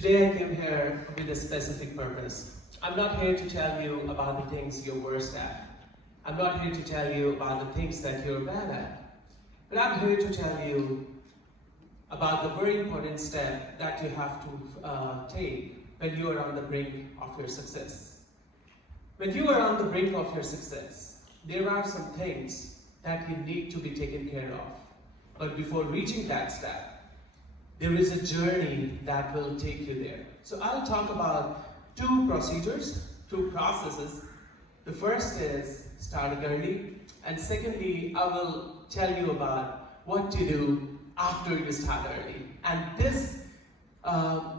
Today I came here with a specific purpose. I'm not here to tell you about the things you're worst at. I'm not here to tell you about the things that you're bad at. But I'm here to tell you about the very important step that you have to take when you are on the brink of your success. When you are on the brink of your success, there are some things that you need to be taken care of. But before reaching that step, there is a journey that will take you there. So I'll talk about two procedures, two processes. The first is starting early, and secondly, I will tell you about what to do after you start early. And this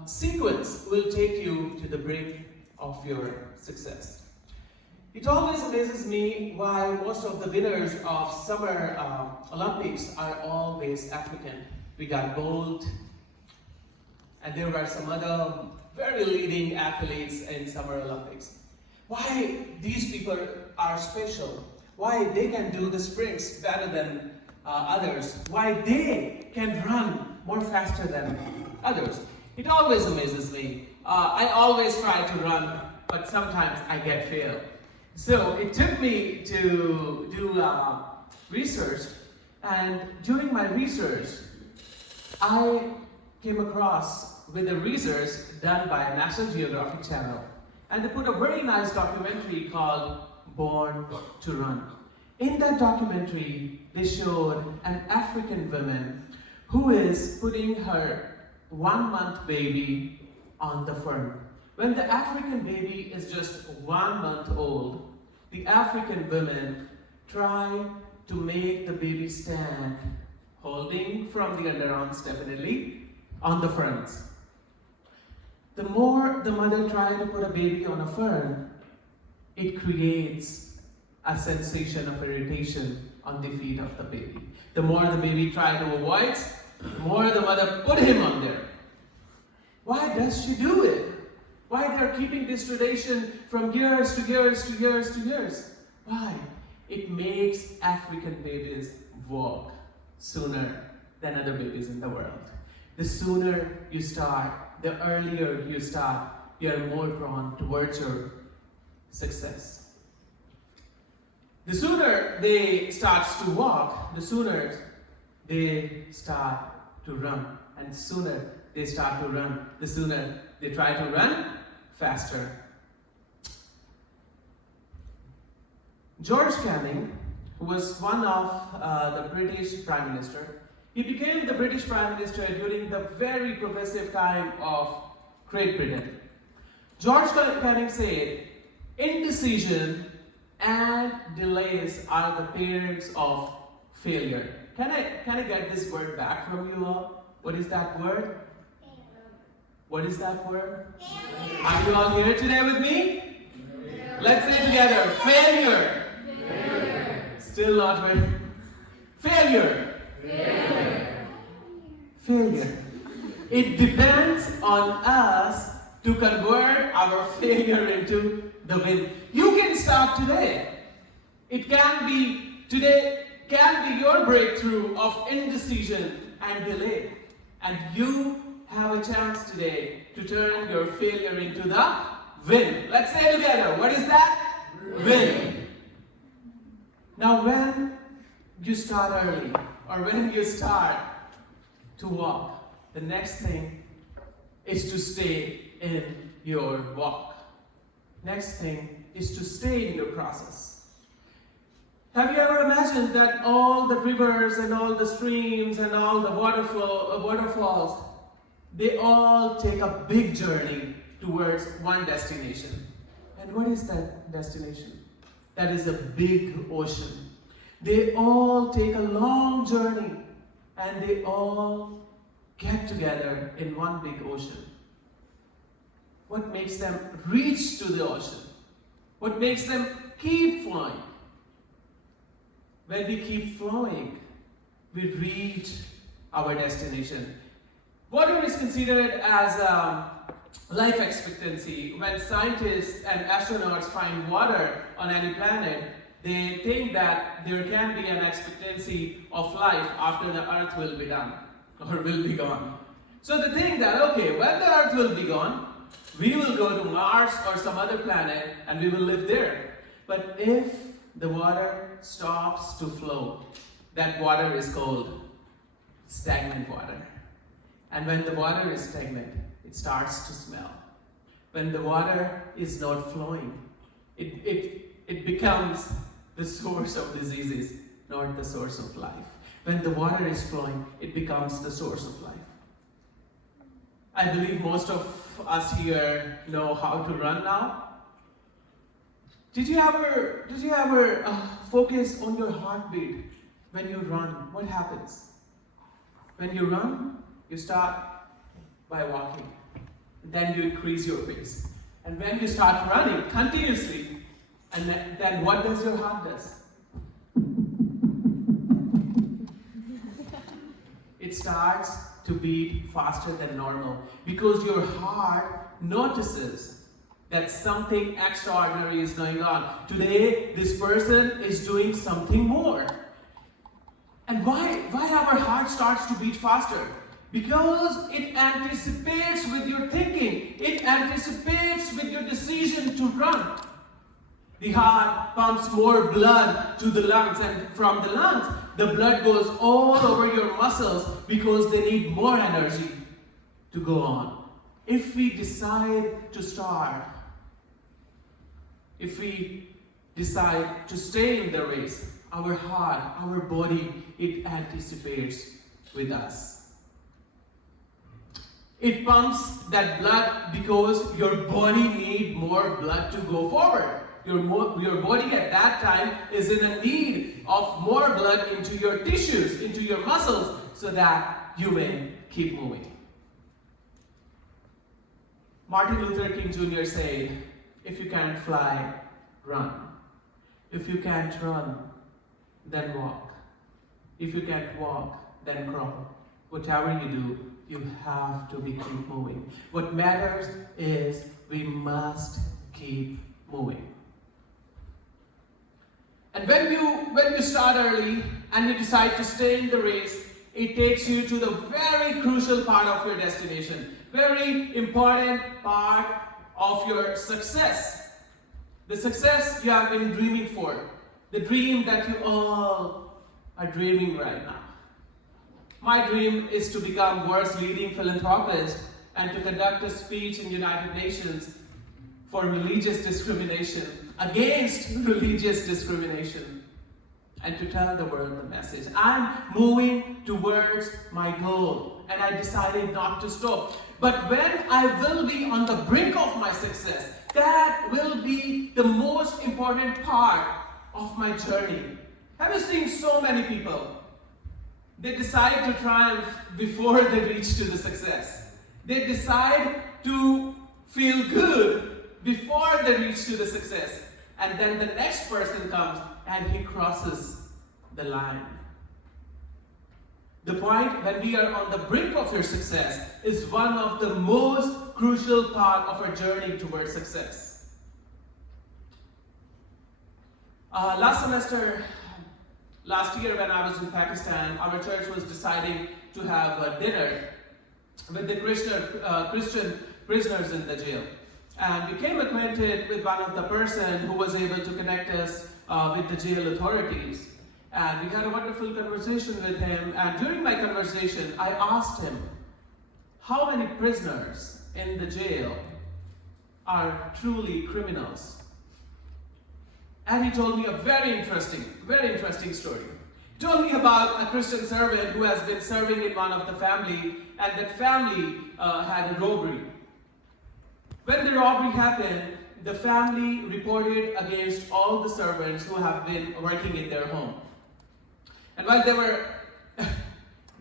sequence will take you to the brink of your success. It always amazes me why most of the winners of Summer Olympics are always African. We got Bolt, and there were some other very leading athletes in Summer Olympics. Why these people are special? Why they can do the sprints better than others? Why they can run more faster than others? It always amazes me. I always try to run, but sometimes I get failed. So it took me to do research, and during my research, I came across with a research done by National Geographic Channel, and they put a very nice documentary called Born to Run. In that documentary, they showed an African woman who is putting her 1-month baby on the fern. When the African baby is just 1 month old, the African women try to make the baby stand, holding from the underarms definitely, on the ferns. The more the mother tries to put a baby on a fern, it creates a sensation of irritation on the feet of the baby. The more the baby tries to avoid, the more the mother put him on there. Why does she do it? Why they are keeping this tradition from years to years to years to years? Why? It makes African babies walk sooner than other babies in the world. The sooner you start, the earlier you start, you are more drawn towards your success. The sooner they start to walk, the sooner they start to run. And the sooner they start to run, the sooner they try to run faster. George Canning, who was one of the British Prime Minister, he became the British Prime Minister during the very progressive time of Great Britain. George Canning said, indecision and delays are the parents of failure. Can I get this word back from you all? What is that word? What is that word? Failure. Are you all here today with me? Failure. Let's say together, failure. Failure. Still not right. Failure. Failure. Failure. It depends on us to convert our failure into the win. You can start today. It can be, today can be your breakthrough of indecision and delay. And you have a chance today to turn your failure into the win. Let's say together, what is that? Win. Now when you start early, or when you start to walk, the next thing is to stay in your walk. Next thing is to stay in your process. Have you ever imagined that all the rivers and all the streams and all the waterfalls, they all take a big journey towards one destination? And what is that destination? That is a big ocean. They all take a long journey and they all get together in one big ocean. What makes them reach to the ocean? What makes them keep flowing? When we keep flowing, we reach our destination. Water is considered as life expectancy. When scientists and astronauts find water on any planet, they think that there can be an expectancy of life after the Earth will be done or will be gone. So they think that, okay, when the earth will be gone, we will go to Mars or some other planet and we will live there. But if the water stops to flow, that water is called stagnant water. And when the water is stagnant, it starts to smell. When the water is not flowing, it becomes the source of diseases, not the source of life. When the water is flowing, it becomes the source of life. I believe most of us here know how to run now. Did you ever focus on your heartbeat when you run? What happens? When you run, you start by walking. Then you increase your pace. And when you start running continuously, and then what does your heart do? It starts to beat faster than normal because your heart notices that something extraordinary is going on. Today, this person is doing something more. And why our heart starts to beat faster? Because it anticipates with your thinking. It anticipates with your decision to run. The heart pumps more blood to the lungs, and from the lungs, the blood goes all over your muscles because they need more energy to go on. If we decide to start, if we decide to stay in the race, our heart, our body, it anticipates with us. It pumps that blood because your body needs more blood to go forward. Your body at that time is in a need of more blood into your tissues, into your muscles, so that you may keep moving. Martin Luther King Jr. said, if you can't fly, run. If you can't run, then walk. If you can't walk, then crawl. Whatever you do, you have to keep moving. What matters is we must keep moving. And when you start early and you decide to stay in the race, it takes you to the very crucial part of your destination, very important part of your success. The success you have been dreaming for, the dream that you all are dreaming right now. My dream is to become world's leading philanthropist and to conduct a speech in United Nations for religious discrimination, against religious discrimination, and to tell the world the message. I'm moving towards my goal, and I decided not to stop. But when I will be on the brink of my success, that will be the most important part of my journey. Have you seen so many people? They decide to triumph before they reach to the success. They decide to feel good before they reach to the success. And then the next person comes and he crosses the line. The point when we are on the brink of your success is one of the most crucial part of our journey towards success. Last year when I was in Pakistan, our church was deciding to have a dinner with the Christian prisoners in the jail. And we became acquainted with one of the person who was able to connect us with the jail authorities. And we had a wonderful conversation with him. And during my conversation, I asked him, how many prisoners in the jail are truly criminals? And he told me a very interesting story. He told me about a Christian servant who has been serving in one of the family, and that family had a robbery. When the robbery happened, the family reported against all the servants who have been working in their home. And while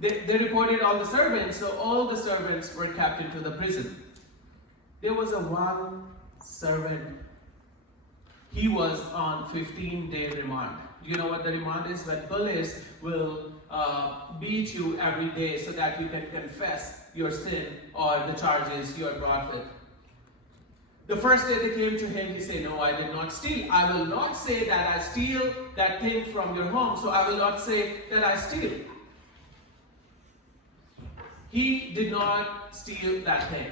they reported all the servants, so all the servants were kept into the prison. There was one servant. He was on 15-day remand. Do you know what the remand is? When police will beat you every day so that you can confess your sin or the charges you are brought with. The first day they came to him, he said, no, I did not steal. I will not say that I steal that thing from your home, so I will not say that I steal. He did not steal that thing.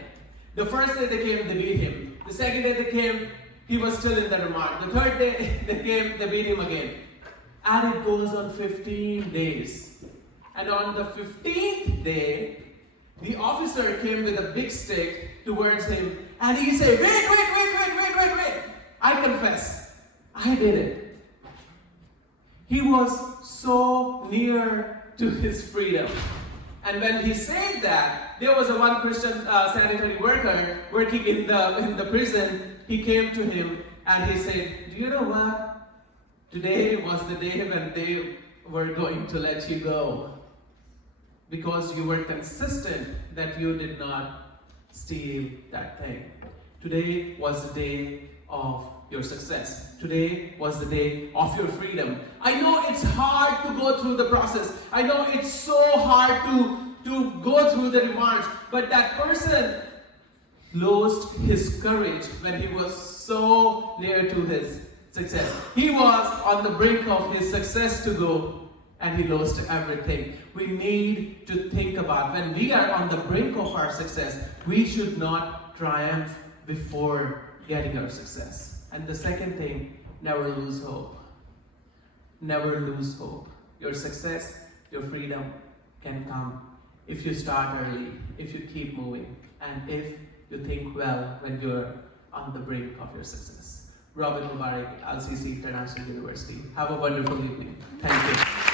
The first day they came, they beat him. The second day they came, he was still in the remark. The third day they came, they beat him again. And it goes on 15 days. And on the 15th day, the officer came with a big stick towards him and he said, wait. I confess, I did it. He was so near to his freedom. And when he said that, there was one Christian sanitary worker working in the prison. He came to him and he said, do you know what? Today was the day when they were going to let you go. Because you were consistent that you did not steal that thing. Today was the day of your success. Today was the day of your freedom. I know it's hard to go through the process. I know it's so hard to go through the remarks. But that person lost his courage when he was so near to his success. He was on the brink of his success to go. And he lost everything. We need to think about when we are on the brink of our success, we should not triumph before getting our success. And the second thing, never lose hope. Never lose hope. Your success, your freedom can come if you start early, if you keep moving, and if you think well when you're on the brink of your success. Mubarik, LCC International University. Have a wonderful evening. Thank you.